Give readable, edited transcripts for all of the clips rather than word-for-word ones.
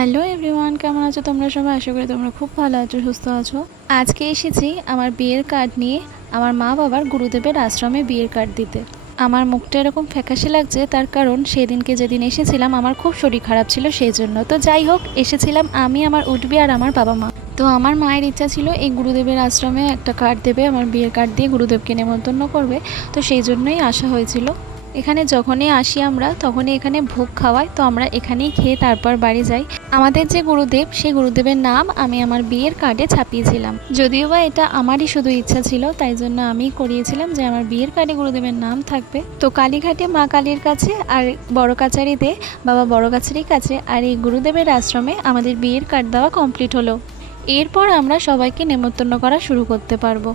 Hello everyone, কেমন আছো তোমরা সবাই? আশা করি তোমরা খুব ভালো আছো, সুস্থ আছো। আজকে এসেছি আমার বিয়ের কার্ড নিয়ে আমার মা বাবার গুরুদেবের আশ্রমে বিয়ের কার্ড দিতে। আমার মুখটা এরকম ফ্যাকাশে লাগছে, তার কারণ সেদিনকে যেদিন এসেছিলাম আমার খুব শরীর খারাপ ছিল, সেই জন্য। তো যাই হোক, এসেছিলাম আমি, আমার উঠবি আর আমার বাবা মা। তো আমার মায়ের ইচ্ছা ছিল এই গুরুদেবের আশ্রমে একটা কার্ড দেবে, আমার বিয়ের কার্ড দিয়ে গুরুদেবকে নেমন্তন্ন করবে। তো সেই জন্যই আসা হয়েছিল। এখানে যখনই আসি আমরা তখনই এখানে ভোগ খাওয়াই, তো আমরা এখানেই খেয়ে তারপর বাড়ি যাই। আমাদের যে গুরুদেব, সেই গুরুদেবের নাম আমি আমার বিয়ের কার্ডে ছাপিয়েছিলাম। যদিও বা এটা আমারই শুধু ইচ্ছা ছিল, তাই জন্য আমি করিয়েছিলাম যে আমার বিয়ের কার্ডে গুরুদেবের নাম থাকবে। তো কালীঘাটে মা কালীর কাছে আর বড় কাছারিতে বাবা বড় কাছারির কাছে আর এই গুরুদেবের আশ্রমে আমাদের বিয়ের কার্ড দেওয়া কমপ্লিট হলো। এরপর আমরা সবাইকে নেমন্তন্ন করা শুরু করতে পারবো।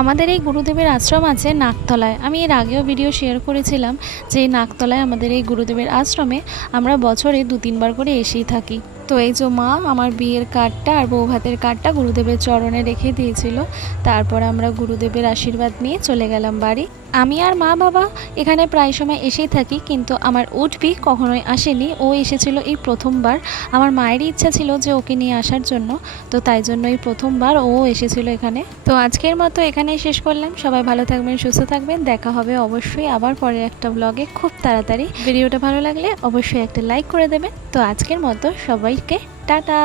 আমাদের এই গুরুদেবের আশ্রম আছে নাকতলায়। আমি এর আগেও ভিডিও শেয়ার করেছিলাম যে এই নাকতলায় আমাদের এই গুরুদেবের আশ্রমে আমরা বছরে 2-3 বার করে এসেই থাকি। তো এই যে মা আমার বিয়ের কার্ডটা আর বউ ভাতের কার্ডটা গুরুদেবের চরণে রেখে দিয়েছিল। তারপর আমরা গুরুদেবের আশীর্বাদ নিয়ে চলে গেলাম বাড়ি। আমি আর মা বাবা এখানে প্রায় সময় এসেই থাকি, কিন্তু আমার উঠবি কখনোই আসেনি। ও এসেছিল এই প্রথমবার। আমার মায়েরই ইচ্ছা ছিল যে ওকে নিয়ে আসার জন্য, তো তাই জন্য এই প্রথমবার ও এসেছিল এখানে। তো আজকের মতো এখানেই শেষ করলাম। সবাই ভালো থাকবেন, সুস্থ থাকবেন। দেখা হবে অবশ্যই আবার পরের একটা ব্লগে খুব তাড়াতাড়ি। ভিডিওটা ভালো লাগলে অবশ্যই একটা লাইক করে দেবেন। তো আজকের মতো সবাইকে টাটা।